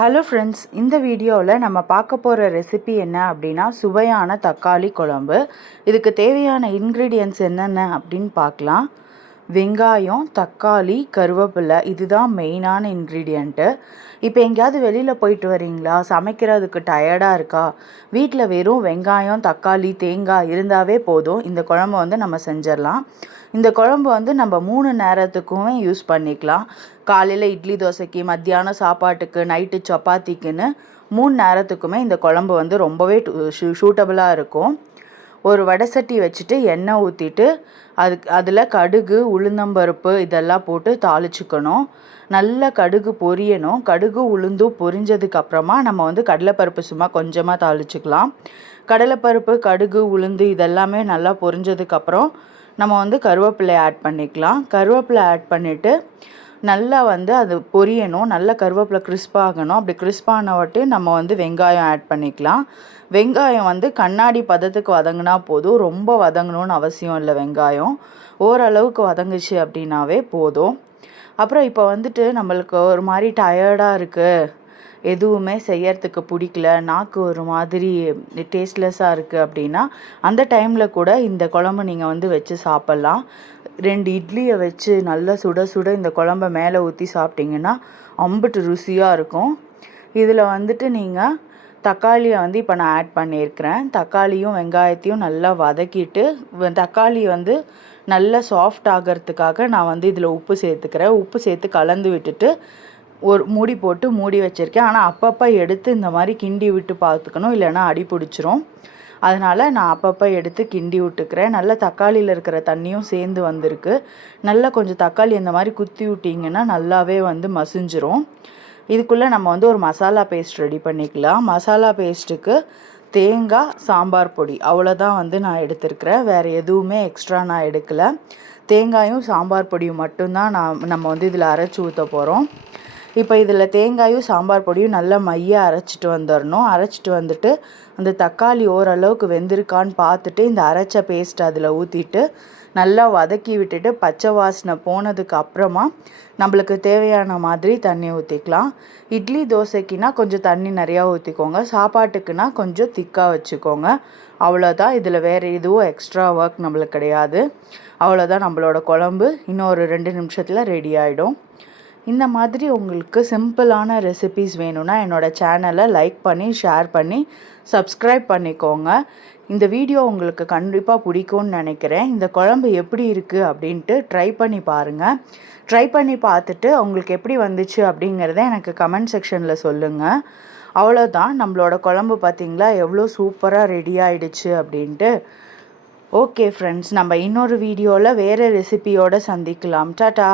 Hello friends, இந்த வீடியோவில் நம்ம பார்க்க போகிற ரெசிபி என்ன அப்படின்னா சுவையான தக்காளி குழம்பு. இதுக்கு தேவையான இன்க்ரீடியன்ட்ஸ் என்னென்ன அப்படின்னு பார்க்கலாம். வெங்காயம், தக்காளி, கருவேப்பிலை, இதுதான் மெயினான இன்க்ரீடியண்ட்டு. இப்போ எங்கேயாவது வெளியில் போயிட்டு வரீங்களா, சமைக்கிறதுக்கு டயர்டாக இருக்கா, வீட்டில் வெறும் வெங்காயம், தக்காளி, தேங்காய் இருந்தாவே போதும், இந்த குழம்பு நம்ம செஞ்சிடலாம். இந்த குழம்பு நம்ம 3 நேரத்துக்குமே யூஸ் பண்ணிக்கலாம். காலையில் இட்லி தோசைக்கு, மத்தியானம் சாப்பாட்டுக்கு, நைட்டு சப்பாத்திக்குன்னு 3 நேரத்துக்குமே இந்த குழம்பு ரொம்பவே சூட்டபுளாக இருக்கும். ஒரு வடை சட்டி வச்சுட்டு எண்ணெய் ஊற்றிட்டு அதில் கடுகு, உளுந்தம்பருப்பு இதெல்லாம் போட்டு தாளிச்சுக்கணும். நல்லா கடுகு பொரியணும். கடுகு உளுந்து பொரிஞ்சதுக்கப்புறமா நம்ம கடலைப்பருப்பு சும்மா கொஞ்சமாக தாளிச்சுக்கலாம். கடலைப்பருப்பு, கடுகு, உளுந்து இதெல்லாமே நல்லா பொரிஞ்சதுக்கப்புறம் நம்ம கருவேப்பிலை ஆட் பண்ணிக்கலாம். கருவேப்பிலை ஆட் பண்ணிவிட்டு நல்லா அது பொரியணும். நல்லா கருவேப்பிலை கிறிஸ்பாகணும். அப்படி கிறிஸ்பான வாட்டி நம்ம வெங்காயம் ஆட் பண்ணிக்கலாம். வெங்காயம் கண்ணாடி பதத்துக்கு வதங்கினா போதும். ரொம்ப வதங்கணும்னு அவசியம் இல்லை. வெங்காயம் ஓரளவுக்கு வதங்குச்சு அப்படின்னாவே போதும். அப்புறம் இப்போ நம்மளுக்கு ஒரு மாதிரி டயர்டாக இருக்குது, எதுவுமே செய்யறதுக்கு பிடிக்கல, நாக்கு ஒரு மாதிரி டேஸ்ட்லெஸ்ஸாக இருக்குது அப்படின்னா அந்த டைமில் கூட இந்த குழம்பு நீங்கள் வச்சு சாப்பிட்லாம். 2 இட்லியை வச்சு நல்லா சுட சுட இந்த குழம்ப மேலே ஊற்றி சாப்பிட்டிங்கன்னா அம்புட்டு ருசியாக இருக்கும். இதில் நீங்கள் தக்காளியை இப்போ நான் ஆட் பண்ணியிருக்கிறேன். தக்காளியும் வெங்காயத்தையும் நல்லா வதக்கிட்டு தக்காளி நல்லா சாஃப்ட் ஆகிறதுக்காக நான் இதில் உப்பு சேர்த்துக்கிறேன். உப்பு சேர்த்து கலந்து விட்டுட்டு ஒரு மூடி போட்டு மூடி வச்சுருக்கேன். ஆனால் அப்பப்போ எடுத்து இந்த மாதிரி கிண்டி விட்டு பார்த்துக்கணும், இல்லைன்னா அடி பிடிச்சிரும். அதனால் நான் அப்பப்போ எடுத்து கிண்டி விட்டுக்கிறேன். நல்லா தக்காளியில் இருக்கிற தண்ணியும் சேர்ந்து வந்திருக்கு. நல்லா கொஞ்சம் தக்காளி இந்த மாதிரி குத்தி விட்டிங்கன்னா நல்லாவே மசிஞ்சிரும். இதுக்குள்ளே நம்ம ஒரு மசாலா பேஸ்ட் ரெடி பண்ணிக்கலாம். மசாலா பேஸ்ட்டுக்கு தேங்காய், சாம்பார் பொடி அவ்வளோதான் நான் எடுத்துருக்கிறேன். வேறு எதுவுமே எக்ஸ்ட்ரா நான் எடுக்கலை. தேங்காயும் சாம்பார் பொடியும் மட்டும்தான் நம்ம இதில் அரைச்சி ஊற்ற போகிறோம். இப்போ இதில் தேங்காயும் சாம்பார் பொடியும் நல்லா மையாக அரைச்சிட்டு வந்துடணும். அரைச்சிட்டு வந்துட்டு அந்த தக்காளி ஓரளவுக்கு வெந்திருக்கான்னு பார்த்துட்டு இந்த அரைச்ச பேஸ்ட் அதில் ஊற்றிட்டு நல்லா வதக்கி விட்டுட்டு பச்சை வாசனை போனதுக்கு அப்புறமா நம்மளுக்கு தேவையான மாதிரி தண்ணி ஊற்றிக்கலாம். இட்லி தோசைக்குனா கொஞ்சம் தண்ணி நிறையா ஊற்றிக்கோங்க. சாப்பாட்டுக்குன்னா கொஞ்சம் திக்காக வச்சுக்கோங்க. அவ்வளோதான். இதில் வேறு எதுவும் எக்ஸ்ட்ரா ஒர்க் நம்மளுக்கு கிடையாது. அவ்வளோதான், நம்மளோட குழம்பு இன்னொரு 2 நிமிஷத்தில் ரெடி ஆகிடும். இந்த மாதிரி உங்களுக்கு சிம்பிளான ரெசிபீஸ் வேணும்னா என்னோடய சேனலை லைக் பண்ணி, ஷேர் பண்ணி, சப்ஸ்கிரைப் பண்ணிக்கோங்க. இந்த வீடியோ உங்களுக்கு கண்டிப்பாக பிடிக்கும்னு நினைக்கிறேன். இந்த குழம்பு எப்படி இருக்குது அப்படின்ட்டு ட்ரை பண்ணி பாருங்கள். ட்ரை பண்ணி பார்த்துட்டு உங்களுக்கு எப்படி வந்துச்சு அப்படிங்கிறத எனக்கு கமெண்ட் செக்ஷனில் சொல்லுங்கள். அவ்வளோதான், நம்மளோட குழம்பு பார்த்திங்களா எவ்வளோ சூப்பராக ரெடி ஆகிடுச்சு அப்படின்ட்டு. ஓகே ஃப்ரெண்ட்ஸ், நம்ம இன்னொரு வீடியோவில் வேறு ரெசிபியோடு சந்திக்கலாம். டாடா.